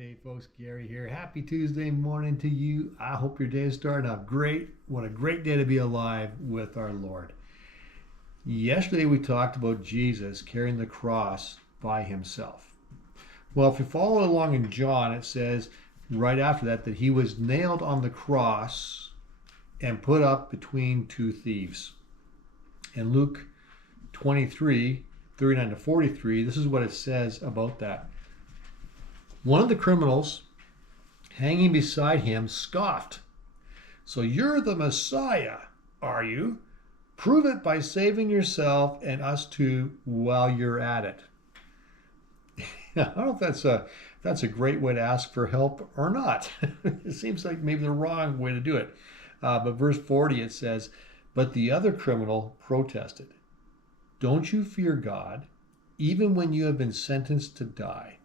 Hey folks, Gary here. Happy Tuesday morning to you. I hope your day is starting out great. What a great day to be alive with our Lord. Yesterday we talked about Jesus carrying the cross by himself. Well, if you follow along in John, it says right after that he was nailed on the cross and put up between two thieves. In Luke 23:39 to 43, this is what it says about that. One of the criminals hanging beside him scoffed. "So you're the Messiah, are you? Prove it by saving yourself and us too while you're at it." I don't know if that's a great way to ask for help or not. It seems like maybe the wrong way to do it. But verse 40 it says, "But the other criminal protested, 'Don't you fear God, even when you have been sentenced to die?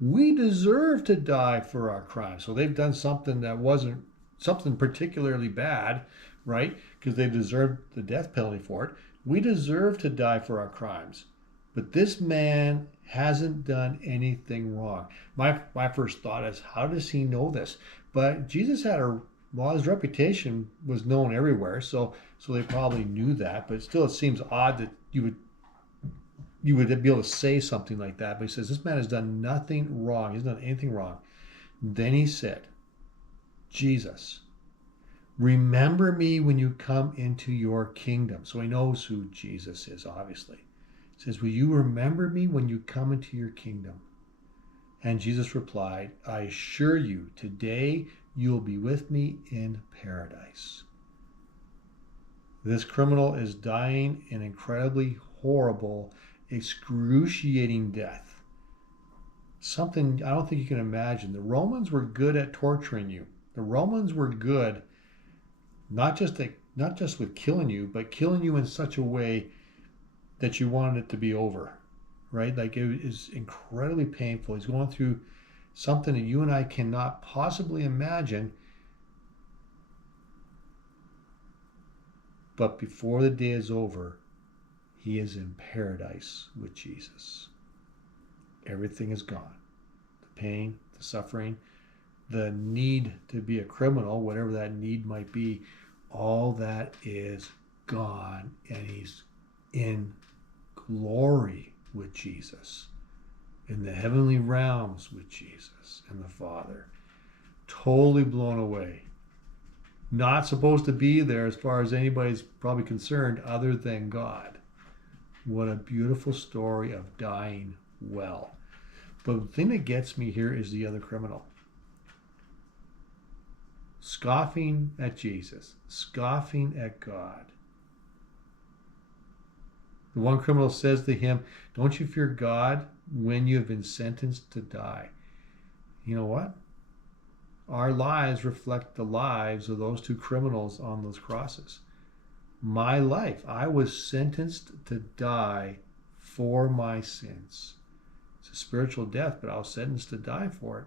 We deserve to die for our crimes.'" So they've done something that wasn't something particularly bad, right? Because they deserved the death penalty for it. "We deserve to die for our crimes. But this man hasn't done anything wrong." My first thought is, how does he know this? But Jesus had his reputation was known everywhere, so they probably knew that. But still, it seems odd that you would be able to say something like that. But he says, this man has done nothing wrong. He's done anything wrong. Then he said, "Jesus, remember me when you come into your kingdom." So he knows who Jesus is, obviously. He says, "Will you remember me when you come into your kingdom?" And Jesus replied, "I assure you, today you'll be with me in paradise." This criminal is dying an incredibly horrible, excruciating death. Something I don't think you can imagine. The Romans were good at torturing you. The Romans were good not just with killing you, but killing you in such a way that you wanted it to be over, right? Like it is incredibly painful. He's going through something that you and I cannot possibly imagine. But before the day is over, he is in paradise with Jesus. Everything is gone. The pain, the suffering, the need to be a criminal, whatever that need might be, all that is gone, and he's in glory with Jesus, in the heavenly realms with Jesus and the Father. Totally blown away. Not supposed to be there as far as anybody's probably concerned other than God. What a beautiful story of dying well. But the thing that gets me here is the other criminal. Scoffing at Jesus, scoffing at God. The one criminal says to him, "Don't you fear God when you have been sentenced to die?" You know what? Our lives reflect the lives of those two criminals on those crosses. My life, I was sentenced to die for my sins. It's a spiritual death, but I was sentenced to die for it.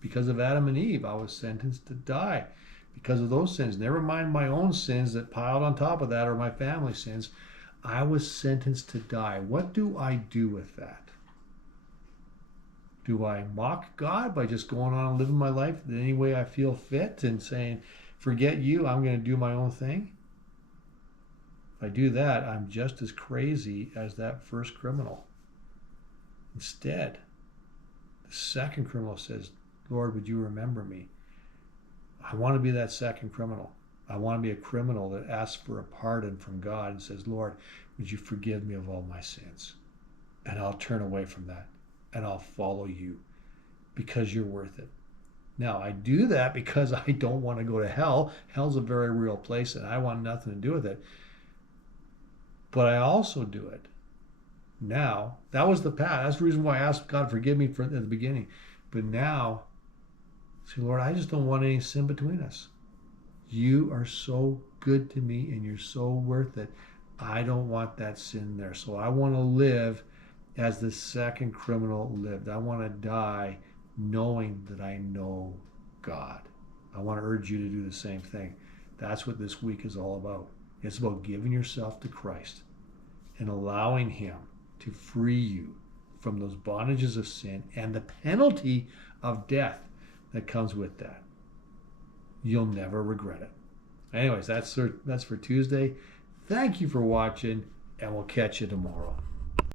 Because of Adam and Eve, I was sentenced to die because of those sins. Never mind my own sins that piled on top of that, or my family's sins. I was sentenced to die. What do I do with that? Do I mock God by just going on and living my life any way I feel fit and saying, "Forget you, I'm going to do my own thing"? If I do that, I'm just as crazy as that first criminal. Instead, the second criminal says, "Lord, would you remember me?" I want to be that second criminal. I want to be a criminal that asks for a pardon from God and says, "Lord, would you forgive me of all my sins?" And I'll turn away from that and I'll follow you because you're worth it. Now, I do that because I don't want to go to hell. Hell's a very real place and I want nothing to do with it. But I also do it now. That was the path. That's the reason why I asked God, forgive me at the beginning. But now, say, "Lord, I just don't want any sin between us. You are so good to me and you're so worth it. I don't want that sin there. So I want to live as the second criminal lived. I want to die knowing that I know God." I want to urge you to do the same thing. That's what this week is all about. It's about giving yourself to Christ and allowing him to free you from those bondages of sin and the penalty of death that comes with that, you'll never regret it. Anyways, that's for Tuesday. Thank you for watching, and we'll catch you tomorrow.